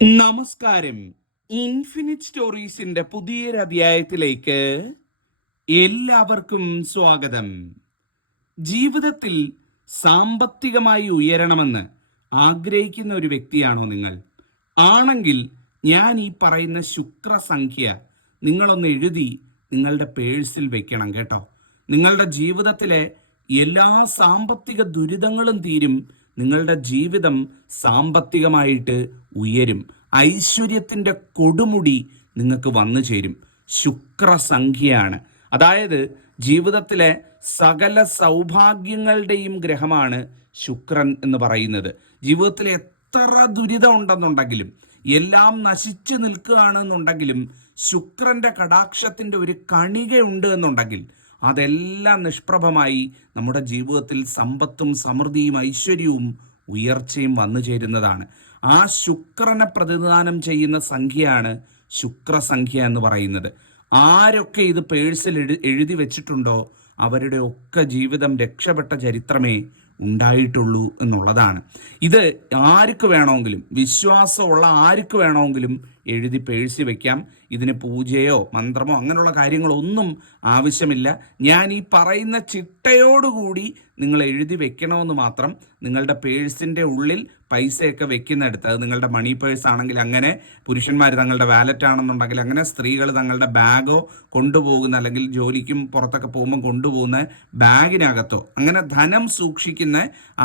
നമസ്കാരം. ഇൻഫിനിറ്റ് സ്റ്റോറീസിന്റെ പുതിയൊരു അധ്യായത്തിലേക്ക് എല്ലാവർക്കും സ്വാഗതം. ജീവിതത്തിൽ സാമ്പത്തികമായി ഉയരണമെന്ന് ആഗ്രഹിക്കുന്ന ഒരു വ്യക്തിയാണോ നിങ്ങൾ? ആണെങ്കിൽ ഞാൻ ഈ പറയുന്ന ശുക്രസംഖ്യ നിങ്ങളൊന്ന് എഴുതി നിങ്ങളുടെ പേഴ്സിൽ വെക്കണം കേട്ടോ. നിങ്ങളുടെ ജീവിതത്തിലെ എല്ലാ സാമ്പത്തിക ദുരിതങ്ങളും തീരും. നിങ്ങളുടെ ജീവിതം സാമ്പത്തികമായിട്ട് ഉയരും. ഐശ്വര്യത്തിൻ്റെ കൊടുമുടി നിങ്ങൾക്ക് വന്നു ചേരും. ശുക്രസംഖ്യയാണ്. അതായത് ജീവിതത്തിലെ സകല സൗഭാഗ്യങ്ങളുടെയും ഗ്രഹമാണ് ശുക്രൻ എന്ന് പറയുന്നത്. ജീവിതത്തിൽ എത്ര ദുരിതം ഉണ്ടെന്നുണ്ടെങ്കിലും, എല്ലാം നശിച്ചു നിൽക്കുകയാണെന്നുണ്ടെങ്കിലും, ശുക്രന്റെ കടാക്ഷത്തിൻ്റെ ഒരു കണികയുണ്ട് എന്നുണ്ടെങ്കിൽ അതെല്ലാം നിഷ്പ്രഭമായി നമ്മുടെ ജീവിതത്തിൽ സമ്പത്തും സമൃദ്ധിയും ഐശ്വര്യവും ഉയർച്ചയും വന്നു ചേരുന്നതാണ്. ആ ശുക്രനെ പ്രതിനിധാനം ചെയ്യുന്ന സംഖ്യയാണ് ശുക്രസംഖ്യ എന്ന് പറയുന്നത്. ആരൊക്കെ ഇത് പേഴ്സിൽ എഴുതി വെച്ചിട്ടുണ്ടോ അവരുടെ ഒക്കെ ജീവിതം രക്ഷപ്പെട്ട ചരിത്രമേ ഉണ്ടായിട്ടുള്ളൂ എന്നുള്ളതാണ്. ഇത് ആർക്ക് വേണമെങ്കിലും, വിശ്വാസമുള്ള ആർക്ക് വേണമെങ്കിലും എഴുതി പേഴ്സി വയ്ക്കാം. ഇതിന് പൂജയോ മന്ത്രമോ അങ്ങനെയുള്ള കാര്യങ്ങളൊന്നും ആവശ്യമില്ല. ഞാൻ ഈ പറയുന്ന ചിട്ടയോടുകൂടി നിങ്ങൾ എഴുതി വെക്കണമെന്ന് മാത്രം. നിങ്ങളുടെ പേഴ്സിൻ്റെ ഉള്ളിൽ പൈസയൊക്കെ വെക്കുന്നിടത്ത്, അത് നിങ്ങളുടെ മണി പേഴ്സ് ആണെങ്കിൽ അങ്ങനെ, പുരുഷന്മാർ തങ്ങളുടെ വാലറ്റ് ആണെന്നുണ്ടെങ്കിൽ അങ്ങനെ, സ്ത്രീകൾ തങ്ങളുടെ ബാഗോ കൊണ്ടുപോകുന്ന അല്ലെങ്കിൽ ജോലിക്കും പുറത്തൊക്കെ പോകുമ്പോൾ കൊണ്ടുപോകുന്ന ബാഗിനകത്തോ അങ്ങനെ ധനം സൂക്ഷിക്കുന്ന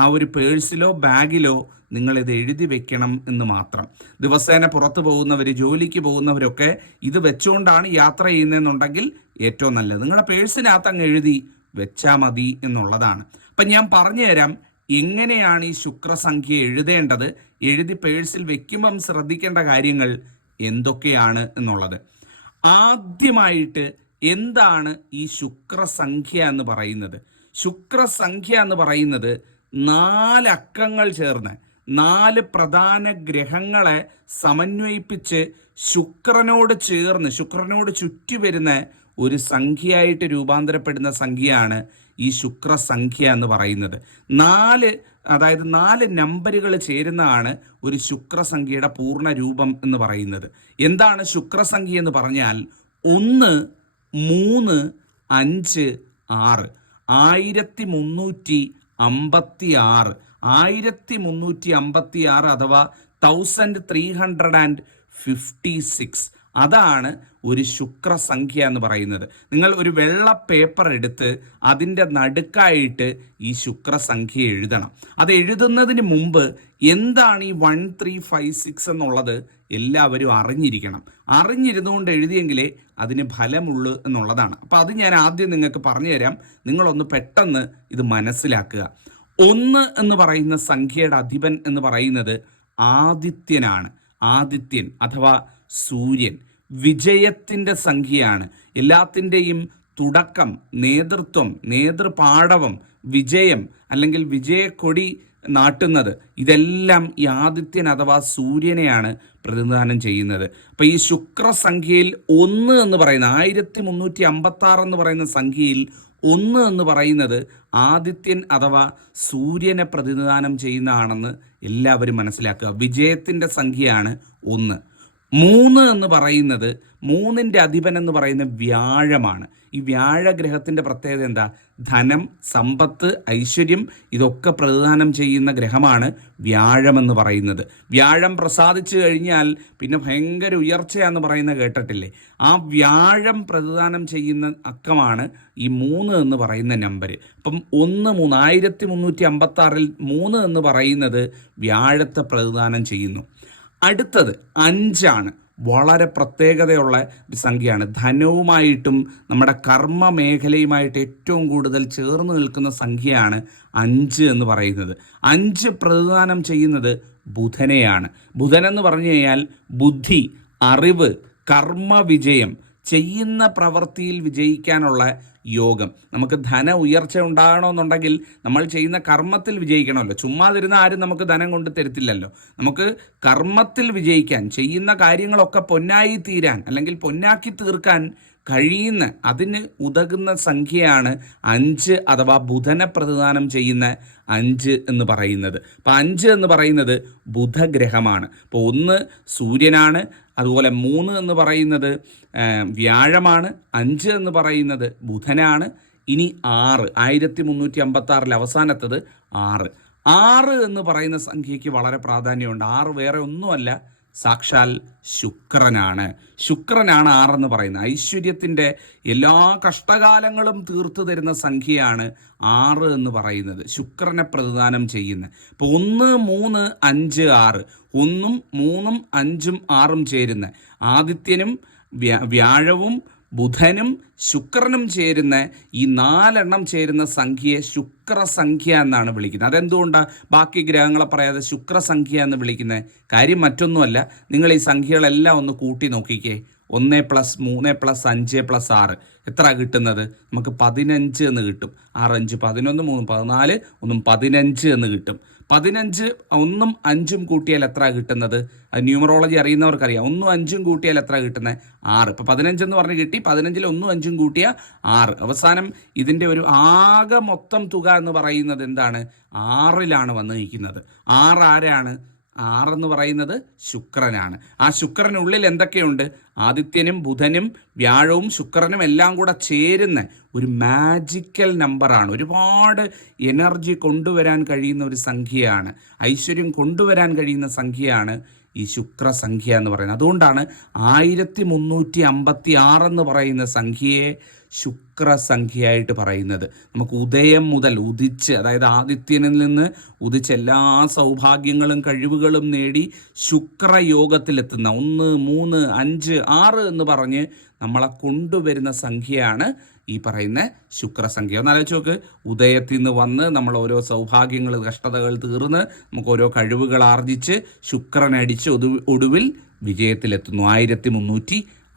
ആ ഒരു പേഴ്സിലോ ബാഗിലോ നിങ്ങളിത് എഴുതി വെക്കണം എന്ന് മാത്രം. ദിവസേന പുറത്തു പോകുന്നവർ, ജോലിക്ക് പോകുന്നവരൊക്കെ ഇത് വെച്ചുകൊണ്ടാണ് യാത്ര ചെയ്യുന്നതെന്നുണ്ടെങ്കിൽ ഏറ്റവും നല്ലത്. നിങ്ങളുടെ പേഴ്സിനകത്ത് അങ്ങ് എഴുതി വെച്ചാൽ മതി എന്നുള്ളതാണ്. അപ്പം ഞാൻ പറഞ്ഞു തരാം എങ്ങനെയാണ് ഈ ശുക്രസംഖ്യ എഴുതേണ്ടത്, എഴുതി പേഴ്സിൽ വെക്കുമ്പം ശ്രദ്ധിക്കേണ്ട കാര്യങ്ങൾ എന്തൊക്കെയാണ് എന്നുള്ളത്. ആദ്യമായിട്ട് എന്താണ് ഈ ശുക്രസംഖ്യ എന്ന് പറയുന്നത്? ശുക്രസംഖ്യ എന്ന് പറയുന്നത് 4 അക്കങ്ങൾ ചേർന്ന് 4 പ്രധാന ഗ്രഹങ്ങളെ സമന്വയിപ്പിച്ച് ശുക്രനോട് ചേർന്ന് ശുക്രനോട് ചുറ്റി വരുന്ന ഒരു സംഖ്യയായിട്ട് രൂപാന്തരപ്പെടുന്ന സംഖ്യയാണ് ഈ ശുക്രസംഖ്യ എന്ന് പറയുന്നത്. 4 നമ്പറുകൾ ചേരുന്നതാണ് ഒരു ശുക്രസംഖ്യയുടെ പൂർണ്ണ രൂപം എന്ന് പറയുന്നത്. എന്താണ് ശുക്രസംഖ്യ എന്ന് പറഞ്ഞാൽ 1, 3, 5, 6. 1356 1356 അഥവാ 1356 അതാണ് ഒരു ശുക്രസംഖ്യ എന്ന് പറയുന്നത്. നിങ്ങൾ ഒരു വെള്ള പേപ്പർ എടുത്ത് അതിൻ്റെ നടുക്കായിട്ട് ഈ ശുക്രസംഖ്യ എഴുതണം. അത് എഴുതുന്നതിന് മുമ്പ് എന്താണ് ഈ 1356 എന്നുള്ളത് എല്ലാവരും അറിഞ്ഞിരിക്കണം. അറിഞ്ഞിരുന്നുകൊണ്ട് എഴുതിയെങ്കിലേ അതിന് ഫലമുള്ളൂ എന്നുള്ളതാണ്. അപ്പോൾ അത് ഞാൻ ആദ്യം നിങ്ങൾക്ക് പറഞ്ഞു തരാം. നിങ്ങളൊന്ന് പെട്ടെന്ന് ഇത് മനസ്സിലാക്കുക. 1 എന്ന് പറയുന്ന സംഖ്യയുടെ അധിപൻ എന്ന് പറയുന്നത് ആദിത്യനാണ്. ആദിത്യൻ അഥവാ സൂര്യൻ വിജയത്തിൻ്റെ സംഖ്യയാണ്. എല്ലാത്തിൻ്റെയും തുടക്കം, നേതൃത്വം, നേതൃപാടവം, വിജയം അല്ലെങ്കിൽ വിജയക്കൊടി നാട്ടുന്നത്, ഇതെല്ലാം ഈ ആദിത്യൻ അഥവാ സൂര്യനെയാണ് പ്രതിനിധാനം ചെയ്യുന്നത്. അപ്പോൾ ഈ ശുക്രസംഖ്യയിൽ 1 എന്ന് പറയുന്ന 1356 എന്ന് പറയുന്ന സംഖ്യയിൽ 1 എന്ന് പറയുന്നത് ആദിത്യൻ അഥവാ സൂര്യനെ പ്രതിനിധാനം ചെയ്യുന്നതാണെന്ന് എല്ലാവരും മനസ്സിലാക്കുക. വിജയത്തിൻ്റെ സംഖ്യയാണ് 1. 3 എന്ന് പറയുന്നത് 3ൻ്റെ അധിപൻ എന്ന് പറയുന്ന വ്യാഴമാണ്. ഈ വ്യാഴഗ്രഹത്തിൻ്റെ പ്രത്യേകത എന്താ? ധനം, സമ്പത്ത്, ഐശ്വര്യം ഇതൊക്കെ പ്രതിദാനം ചെയ്യുന്ന ഗ്രഹമാണ് വ്യാഴമെന്ന് പറയുന്നത്. വ്യാഴം പ്രസാദിച്ചു കഴിഞ്ഞാൽ പിന്നെ ഭയങ്കര ഉയർച്ചയാന്ന് പറയുന്ന കേട്ടിട്ടില്ലേ? ആ വ്യാഴം പ്രതിദാനം ചെയ്യുന്ന അക്കമാണ് ഈ 3 എന്ന് പറയുന്ന നമ്പർ. അപ്പം 1, 3 1356 3 എന്ന് പറയുന്നത് വ്യാഴത്തെ പ്രതിദാനം ചെയ്യുന്നു. അടുത്തത് 5 ആണ്. വളരെ പ്രത്യേകതയുള്ള ഒരു സംഖ്യയാണ്. ധനവുമായിട്ടും നമ്മുടെ കർമ്മ മേഖലയുമായിട്ട് ഏറ്റവും കൂടുതൽ ചേർന്ന് നിൽക്കുന്ന സംഖ്യയാണ് 5 എന്ന് പറയുന്നത്. 5 പ്രതിദാനം ചെയ്യുന്നത് ബുധനെയാണ്. ബുധൻ എന്ന് പറഞ്ഞു കഴിഞ്ഞാൽ ബുദ്ധി, അറിവ്, കർമ്മ വിജയം, ചെയ്യുന്ന പ്രവൃത്തിയിൽ വിജയിക്കാനുള്ള യോഗം. നമുക്ക് ധന ഉയർച്ച ഉണ്ടാകണമെന്നുണ്ടെങ്കിൽ നമ്മൾ ചെയ്യുന്ന കർമ്മത്തിൽ വിജയിക്കണമല്ലോ. ചുമ്മാതിരുന്ന ആരും നമുക്ക് ധനം കൊണ്ട് തരത്തില്ലല്ലോ. നമുക്ക് കർമ്മത്തിൽ വിജയിക്കാൻ, ചെയ്യുന്ന കാര്യങ്ങളൊക്കെ പൊന്നായി തീരാൻ അല്ലെങ്കിൽ പൊന്നാക്കി തീർക്കാൻ കഴിയുന്ന, അതിന് ഉതകുന്ന സംഖ്യയാണ് 5 അഥവാ ബുധനെ പ്രതിദാനം ചെയ്യുന്ന 5 എന്ന് പറയുന്നത്. അപ്പം 5 എന്ന് പറയുന്നത് ബുധഗ്രഹമാണ്. ഇപ്പോൾ 1 സൂര്യനാണ്, അതുപോലെ 3 എന്ന് പറയുന്നത് വ്യാഴമാണ്, 5 എന്ന് പറയുന്നത് ബുധനാണ്. ഇനി 6, 1356 അവസാനത്തത് 6 എന്ന് പറയുന്ന സംഖ്യയ്ക്ക് വളരെ പ്രാധാന്യമുണ്ട്. 6 വേറെ ഒന്നുമല്ല, സാക്ഷാൽ ശുക്രനാണ്. ശുക്രനാണ് 6 എന്ന് പറയുന്നത്. ഐശ്വര്യത്തിൻ്റെ എല്ലാ കഷ്ടകാലങ്ങളും തീർത്തു തരുന്ന സംഖ്യയാണ് 6 എന്ന് പറയുന്നത്, ശുക്രനെ പ്രതിദാനം ചെയ്യുന്നത്. ഇപ്പോൾ 1, 3, 5, 6, 1, 3, 5, 6 ചേരുന്ന ആദിത്യനും വ്യാഴവും ബുധനും ശുക്രനും ചേരുന്ന ഈ 4 ചേരുന്ന സംഖ്യയെ ശുക്രസംഖ്യ എന്നാണ് വിളിക്കുന്നത്. അതെന്തുകൊണ്ടാണ് ബാക്കി ഗ്രഹങ്ങളെ പറയാതെ ശുക്രസംഖ്യ എന്ന് വിളിക്കുന്നത്? കാര്യം മറ്റൊന്നുമല്ല, നിങ്ങൾ ഈ സംഖ്യകളെല്ലാം ഒന്ന് കൂട്ടി നോക്കിക്കേ. 1 + 3 + 5 + 6 എത്ര കിട്ടുന്നത്? നമുക്ക് 15 എന്ന് കിട്ടും. 6, 5, 11, 3, 14, 1, 15 എന്ന് കിട്ടും. 15 1ഉം 5ഉം കൂട്ടിയാൽ എത്ര കിട്ടുന്നത്? അത് ന്യൂമറോളജി അറിയുന്നവർക്കറിയാം. 1ഉം 5ഉം കൂട്ടിയാൽ എത്ര കിട്ടുന്നത്? 6. ഇപ്പോൾ 15 എന്ന് പറഞ്ഞ് കിട്ടി. 15ൽ 1ഉം 5ഉം കൂട്ടിയാൽ 6. അവസാനം ഇതിൻ്റെ ഒരു ആകെ മൊത്തം തുക എന്ന് പറയുന്നത് എന്താണ്? 6ലാണ് വന്ന് നിൽക്കുന്നത്. 6 ആരാണ്? 6 എന്ന് പറയുന്നത് ശുക്രനാണ്. ആ ശുക്രനുള്ളിൽ എന്തൊക്കെയുണ്ട്? ആദിത്യനും ബുധനും വ്യാഴവും ശുക്രനും എല്ലാം കൂടെ ചേരുന്ന ഒരു മാജിക്കൽ നമ്പറാണ്. ഒരുപാട് എനർജി കൊണ്ടുവരാൻ കഴിയുന്ന ഒരു സംഖ്യയാണ്, ഐശ്വര്യം കൊണ്ടുവരാൻ കഴിയുന്ന സംഖ്യയാണ് ഈ ശുക്രസംഖ്യ എന്ന് പറയുന്നത്. അതുകൊണ്ടാണ് 1356 എന്ന് പറയുന്ന സംഖ്യയെ ശുക്രസംഖ്യയായിട്ട് പറയുന്നത്. നമുക്ക് ഉദയം മുതൽ ഉദിച്ച്, അതായത് ആദിത്യനിൽ നിന്ന് ഉദിച്ച് എല്ലാ സൗഭാഗ്യങ്ങളും കഴിവുകളും നേടി ശുക്രയോഗത്തിലെത്തുന്ന 1, 3, 5, 6 എന്ന് പറഞ്ഞ് നമ്മളെ കൊണ്ടുവരുന്ന സംഖ്യയാണ് ഈ പറയുന്ന ശുക്രസംഖ്യ. ഒന്ന് ആലോചിച്ച് നോക്ക്. ഉദയത്തിൽ നിന്ന് വന്ന് നമ്മൾ ഓരോ സൗഭാഗ്യങ്ങൾ, കഷ്ടതകൾ തീർന്ന് നമുക്ക് ഓരോ കഴിവുകൾ ആർജിച്ച് ശുക്രനടിച്ച് ഒടുവിൽ വിജയത്തിലെത്തുന്നു.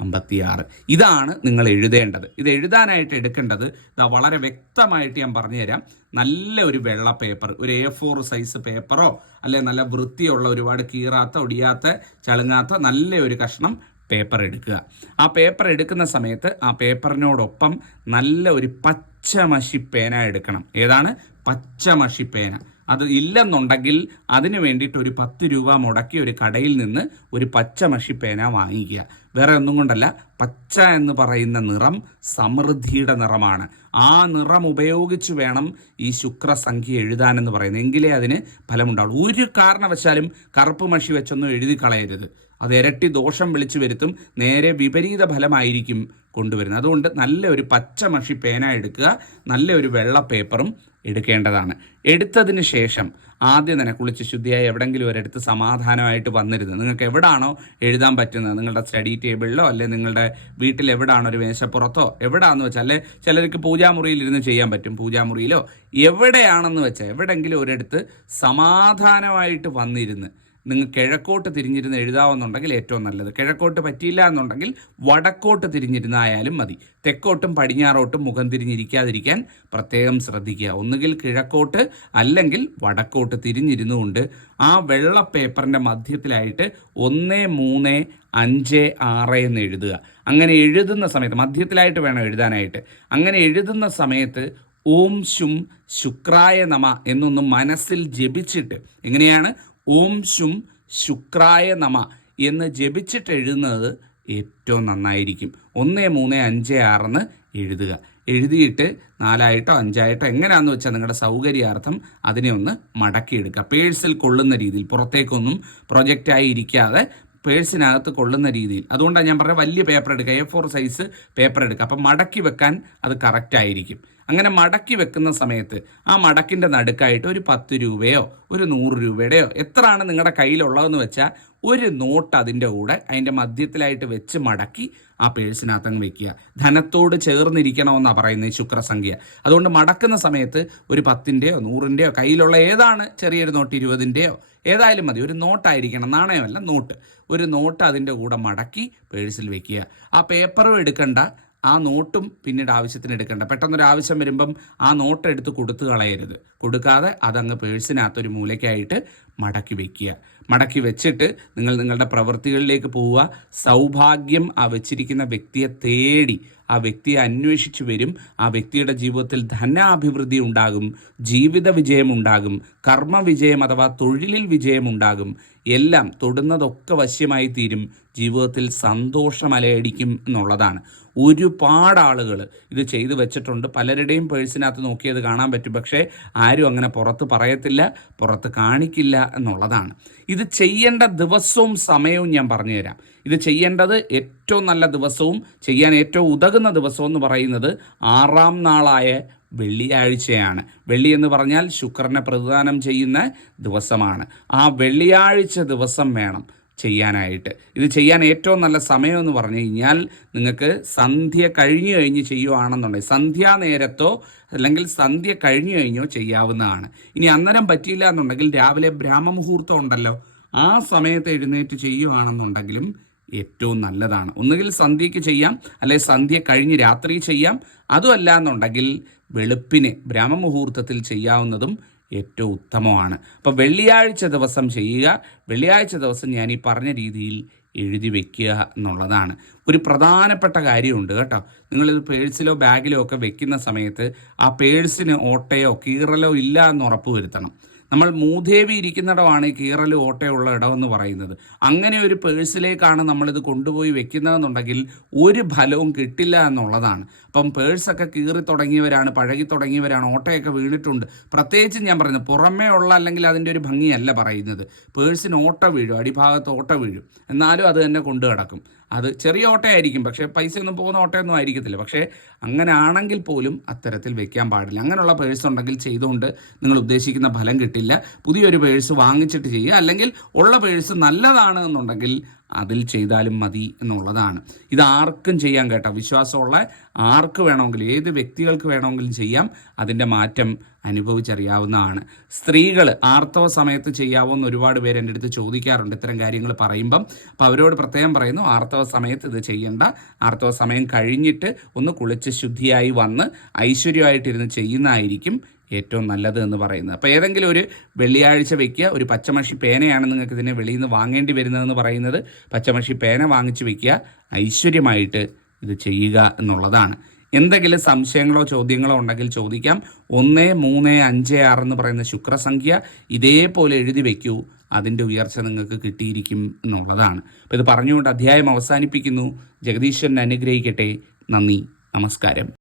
1356. ഇതാണ് നിങ്ങൾ എഴുതേണ്ടത്. ഇത് എഴുതാനായിട്ട് എടുക്കേണ്ടത് വളരെ വ്യക്തമായിട്ട് ഞാൻ പറഞ്ഞുതരാം. നല്ല ഒരു വെള്ള പേപ്പർ, ഒരു A4 സൈസ് പേപ്പറോ അല്ലെ നല്ല വൃത്തിയുള്ള, ഒരുപാട് കീറാത്ത, ഒടിയാത്ത, ചളുങ്ങാത്ത നല്ല ഒരു കഷ്ണം പേപ്പർ എടുക്കുക. ആ പേപ്പർ എടുക്കുന്ന സമയത്ത് ആ പേപ്പറിനോടൊപ്പം നല്ല ഒരു പച്ചമഷിപ്പേന എടുക്കണം. ഏതാണ്? പച്ചമഷിപ്പേന. അത് ഇല്ലെന്നുണ്ടെങ്കിൽ അതിന് വേണ്ടിയിട്ട് ഒരു 10 രൂപ മുടക്കി ഒരു കടയിൽ നിന്ന് ഒരു പച്ചമഷിപ്പേന വാങ്ങിക്കുക. വേറെ ഒന്നും കൊണ്ടല്ല, പച്ച എന്ന് പറയുന്ന നിറം സമൃദ്ധിയുടെ നിറമാണ്. ആ നിറം ഉപയോഗിച്ച് വേണം ഈ ശുക്രസംഖ്യ എഴുതാനെന്ന് പറയുന്നത്. എങ്കിലേ അതിന് ഫലമുണ്ടാവുള്ളൂ. ഒരു കാരണവശാലും കറുപ്പ് മഷി വെച്ചൊന്നും എഴുതി കളയരുത്. അത് ഇരട്ടി ദോഷം വിളിച്ചു വരുത്തും, നേരെ വിപരീത ഫലമായിരിക്കും കൊണ്ടുവരുന്നത്. അതുകൊണ്ട് നല്ല ഒരു പച്ചമഷി പേന എടുക്കുക, നല്ല ഒരു വെള്ള പേപ്പറും എടുക്കേണ്ടതാണ്. എടുത്തതിന് ശേഷം ആദ്യം തന്നെ കുളിച്ച് ശുദ്ധിയായി എവിടെയെങ്കിലും ഒരിടത്ത് സമാധാനമായിട്ട് വന്നിരുന്നത്, നിങ്ങൾക്ക് എവിടാണോ എഴുതാൻ പറ്റുന്നത്, നിങ്ങളുടെ സ്റ്റഡി ടേബിളിലോ അല്ലെ നിങ്ങളുടെ വീട്ടിൽ എവിടാണോ, ഒരു മേശപ്പുറത്തോ എവിടാണെന്ന് വെച്ചാൽ, അല്ലെ ചിലർക്ക് പൂജാമുറിയിൽ ഇരുന്ന് ചെയ്യാൻ പറ്റും, പൂജാമുറിയിലോ എവിടെയാണെന്ന് വെച്ചാൽ എവിടെയെങ്കിലും ഒരിടത്ത് സമാധാനമായിട്ട് വന്നിരുന്ന് നിങ്ങൾ കിഴക്കോട്ട് തിരിഞ്ഞിരുന്ന് എഴുതാവുന്നുണ്ടെങ്കിൽ ഏറ്റവും നല്ലത്. കിഴക്കോട്ട് പറ്റിയില്ല എന്നുണ്ടെങ്കിൽ വടക്കോട്ട് തിരിഞ്ഞിരുന്നായാലും മതി. തെക്കോട്ടും പടിഞ്ഞാറോട്ടും മുഖം തിരിഞ്ഞിരിക്കാതിരിക്കാൻ പ്രത്യേകം ശ്രദ്ധിക്കുക. ഒന്നുകിൽ കിഴക്കോട്ട് അല്ലെങ്കിൽ വടക്കോട്ട് തിരിഞ്ഞിരുന്നുകൊണ്ട് ആ വെള്ള പേപ്പറിൻ്റെ മധ്യത്തിലായിട്ട് 1, 3, 5, 6 എന്ന് എഴുതുക. അങ്ങനെ എഴുതുന്ന സമയത്ത് മധ്യത്തിലായിട്ട് വേണം എഴുതാനായിട്ട്. അങ്ങനെ എഴുതുന്ന സമയത്ത് ഓം ശും ശുക്രായ നമ എന്നൊന്ന് മനസ്സിൽ ജപിച്ചിട്ട്, എങ്ങനെയാണ്? ഓം ശും ശുക്രായ നമ എന്ന് ജപിച്ചിട്ട് എഴുതുന്നത് ഏറ്റവും നന്നായിരിക്കും. 1, 3, 5, 6 എന്ന് എഴുതുക. എഴുതിയിട്ട് 4ആയിട്ടോ 5ആയിട്ടോ എങ്ങനെയാണെന്ന് വെച്ചാൽ നിങ്ങളുടെ സൗകര്യാർത്ഥം അതിനെ ഒന്ന് മടക്കിയെടുക്കുക. പേഴ്സിൽ കൊള്ളുന്ന രീതിയിൽ, പുറത്തേക്കൊന്നും പ്രൊജക്റ്റായി ഇരിക്കാതെ പേഴ്സിനകത്ത് കൊള്ളുന്ന രീതിയിൽ. അതുകൊണ്ടാണ് ഞാൻ പറഞ്ഞത് വലിയ പേപ്പർ എടുക്കുക, A4 സൈസ് പേപ്പർ എടുക്കുക. അപ്പം മടക്കി വെക്കാൻ അത് കറക്റ്റായിരിക്കും. അങ്ങനെ മടക്കി വെക്കുന്ന സമയത്ത് ആ മടക്കിൻ്റെ നടുക്കായിട്ട് ഒരു 10 രൂപയോ ഒരു 100 രൂപയുടെയോ എത്രയാണ് നിങ്ങളുടെ കയ്യിലുള്ളതെന്ന് വെച്ചാൽ ഒരു നോട്ട് അതിൻ്റെ കൂടെ അതിൻ്റെ മധ്യത്തിലായിട്ട് വെച്ച് മടക്കി ആ പേഴ്സിനകത്തങ്ങ് വെക്കുക. ധനത്തോട് ചേർന്നിരിക്കണമെന്നാണ് പറയുന്നത് ഈ ശുക്രസംഖ്യ. അതുകൊണ്ട് മടക്കുന്ന സമയത്ത് ഒരു 10ൻ്റെയോ 100ൻ്റെയോ കയ്യിലുള്ള ഏതാണ് ചെറിയൊരു നോട്ട്, 20ൻ്റെയോ ഏതായാലും മതി, ഒരു നോട്ടായിരിക്കണം, നാണയമല്ല, നോട്ട്. ഒരു നോട്ട് അതിൻ്റെ കൂടെ മടക്കി പേഴ്സിൽ വെക്കുക. ആ പേപ്പറും എടുക്കണ്ട, ആ നോട്ടും പിന്നീട് ആവശ്യത്തിന് എടുക്കേണ്ട. പെട്ടെന്നൊരു ആവശ്യം വരുമ്പം ആ നോട്ട് എടുത്ത് കൊടുത്തു കളയരുത്. കൊടുക്കാതെ അതങ്ങ് പേഴ്സിനകത്തൊരു മൂലയ്ക്കായിട്ട് മടക്കി വെക്കുക. മടക്കി വെച്ചിട്ട് നിങ്ങൾ നിങ്ങളുടെ പ്രവൃത്തികളിലേക്ക് പോവുക. സൗഭാഗ്യം ആ വെച്ചിരിക്കുന്ന വ്യക്തിയെ തേടി ആ വ്യക്തിയെ അന്വേഷിച്ചു വരും. ആ വ്യക്തിയുടെ ജീവിതത്തിൽ ധനാഭിവൃദ്ധി ഉണ്ടാകും, ജീവിത വിജയം ഉണ്ടാകും, കർമ്മ വിജയം അഥവാ തൊഴിലിൽ വിജയമുണ്ടാകും. എല്ലാം തൊടുന്നതൊക്കെ വശ്യമായി തീരും. ജീവിതത്തിൽ സന്തോഷമലയടിക്കും എന്നുള്ളതാണ്. ഒരുപാട് ആളുകൾ ഇത് ചെയ്തു വെച്ചിട്ടുണ്ട്. പലരുടെയും പേഴ്സിനകത്ത് നോക്കിയത് കാണാൻ പറ്റും. പക്ഷേ ആരും അങ്ങനെ പുറത്ത് പറയത്തില്ല, പുറത്ത് കാണിക്കില്ല എന്നുള്ളതാണ്. ഇത് ചെയ്യേണ്ട ദിവസവും സമയവും ഞാൻ പറഞ്ഞു തരാം. ഇത് ചെയ്യേണ്ടത് ഏറ്റവും നല്ല ദിവസവും ചെയ്യാൻ ഏറ്റവും ഉതകുന്ന ദിവസവും എന്ന് പറയുന്നത് 6-ാം നാളായ വെള്ളിയാഴ്ചയാണ്. വെള്ളി എന്ന് പറഞ്ഞാൽ ശുക്രനെ പ്രതിദാനം ചെയ്യുന്ന ദിവസമാണ്. ആ വെള്ളിയാഴ്ച ദിവസം വേണം ചെയ്യാനായിട്ട്. ഇത് ചെയ്യാൻ ഏറ്റവും നല്ല സമയം എന്ന് പറഞ്ഞു കഴിഞ്ഞാൽ നിങ്ങൾക്ക് സന്ധ്യ കഴിഞ്ഞ് ചെയ്യുകയാണെന്നുണ്ടെങ്കിൽ സന്ധ്യാനേരത്തോ അല്ലെങ്കിൽ സന്ധ്യ കഴിഞ്ഞോ ചെയ്യാവുന്നതാണ്. ഇനി അന്നേരം പറ്റിയില്ല എന്നുണ്ടെങ്കിൽ രാവിലെ ബ്രാഹ്മമുഹൂർത്തം ഉണ്ടല്ലോ, ആ സമയത്ത് എഴുന്നേറ്റ് ചെയ്യുകയാണെന്നുണ്ടെങ്കിലും ഏറ്റവും നല്ലതാണ്. ഒന്നുകിൽ സന്ധ്യയ്ക്ക് ചെയ്യാം, അല്ലെങ്കിൽ സന്ധ്യ കഴിഞ്ഞ് രാത്രി ചെയ്യാം. അതുമല്ല എന്നുണ്ടെങ്കിൽ വെളുപ്പിന് ബ്രാഹ്മമുഹൂർത്തത്തിൽ ചെയ്യാവുന്നതും ഏറ്റവും ഉത്തമമാണ്. അപ്പോൾ വെള്ളിയാഴ്ച ദിവസം ചെയ്യുക. വെള്ളിയാഴ്ച ദിവസം ഞാൻ ഈ പറഞ്ഞ രീതിയിൽ എഴുതി വെക്കുക എന്നുള്ളതാണ്. ഒരു പ്രധാനപ്പെട്ട കാര്യമുണ്ട് കേട്ടോ. നിങ്ങളിത് പേഴ്സിലോ ബാഗിലോ ഒക്കെ വെക്കുന്ന സമയത്ത് ആ പേഴ്സിന് ഓട്ടയോ കീറലോ ഇല്ല എന്ന് ഉറപ്പ് വരുത്തണം. നമ്മൾ മൂദേവി ഇരിക്കുന്നിടമാണ് ഈ കീറലും ഓട്ടയുള്ള ഇടമെന്ന് പറയുന്നത്. അങ്ങനെ ഒരു പേഴ്സിലേക്കാണ് നമ്മളിത് കൊണ്ടുപോയി വെക്കുന്നതെന്നുണ്ടെങ്കിൽ ഒരു ഫലവും കിട്ടില്ല എന്നുള്ളതാണ്. അപ്പം പേഴ്സൊക്കെ കീറി തുടങ്ങിയവരാണ്, പഴകി തുടങ്ങിയവരാണ്, ഓട്ടയൊക്കെ വീണിട്ടുണ്ട്. പ്രത്യേകിച്ച് ഞാൻ പറയുന്നത് പുറമേ ഉള്ള അല്ലെങ്കിൽ അതിൻ്റെ ഒരു ഭംഗിയല്ല പറയുന്നത്. പേഴ്സിന് ഓട്ട വീഴും, അടിഭാഗത്ത് ഓട്ട വീഴും, എന്നാലും അത് തന്നെ കൊണ്ടു കിടക്കും. അത് ചെറിയ ഓട്ടയായിരിക്കും, പക്ഷേ പൈസയൊന്നും പോകുന്ന ഓട്ടയൊന്നും ആയിരിക്കത്തില്ല. പക്ഷേ അങ്ങനെ ആണെങ്കിൽ പോലും അത്തരത്തിൽ വെക്കാൻ പാടില്ല. അങ്ങനെയുള്ള പേഴ്സ് ഉണ്ടെങ്കിൽ ചെയ്തുകൊണ്ട് നിങ്ങൾ ഉദ്ദേശിക്കുന്ന ഫലം കിട്ടില്ല. പുതിയൊരു പേഴ്സ് വാങ്ങിച്ചിട്ട് ചെയ്യുക. അല്ലെങ്കിൽ ഉള്ള പേഴ്സ് നല്ലതാണ് എന്നുണ്ടെങ്കിൽ അതിൽ ചെയ്താലും മതി എന്നുള്ളതാണ്. ഇത് ആർക്കും ചെയ്യാം കേട്ടോ. വിശ്വാസമുള്ള ആർക്ക് വേണമെങ്കിലും, ഏത് വ്യക്തികൾക്ക് വേണമെങ്കിലും ചെയ്യാം. അതിൻ്റെ മാറ്റം അനുഭവിച്ചറിയാവുന്നതാണ്. സ്ത്രീകൾ ആർത്തവ സമയത്ത് ചെയ്യാവുന്ന ഒരുപാട് പേര് എൻ്റെ അടുത്ത് ചോദിക്കാറുണ്ട് ഇത്തരം കാര്യങ്ങൾ പറയുമ്പം. അപ്പോൾ അവരോട് പ്രത്യേകം പറയുന്നു, ആർത്തവ സമയത്ത് ഇത് ചെയ്യേണ്ട. ആർത്തവ സമയം കഴിഞ്ഞിട്ട് ഒന്ന് കുളിച്ച് ശുദ്ധിയായി വന്ന് ഐശ്വര്യമായിട്ടിരുന്ന് ചെയ്യുന്നതായിരിക്കും ഏറ്റവും നല്ലത് എന്ന് പറയുന്നത്. അപ്പോൾ ഏതെങ്കിലും ഒരു വെള്ളിയാഴ്ച വയ്ക്കുക. ഒരു പച്ചമഷി പേനയാണ് നിങ്ങൾക്ക് ഇതിനെ വെളിയിൽ നിന്ന് വാങ്ങേണ്ടി വരുന്നതെന്ന് പറയുന്നത്. പച്ചമഷി പേന വാങ്ങിച്ച് വയ്ക്കുക. ഐശ്വര്യമായിട്ട് ഇത് ചെയ്യുക എന്നുള്ളതാണ്. എന്തെങ്കിലും സംശയങ്ങളോ ചോദ്യങ്ങളോ ഉണ്ടെങ്കിൽ ചോദിക്കാം. 1, 3, 5, 6 എന്ന് പറയുന്ന ശുക്രസംഖ്യ ഇതേപോലെ എഴുതി വയ്ക്കൂ. അതിൻ്റെ ഉയർച്ച നിങ്ങൾക്ക് കിട്ടിയിരിക്കും എന്നുള്ളതാണ്. അപ്പോൾ ഇത് പറഞ്ഞുകൊണ്ട് അധ്യായം അവസാനിപ്പിക്കുന്നു. ജഗദീശ്വരൻ അനുഗ്രഹിക്കട്ടെ. നന്ദി, നമസ്കാരം.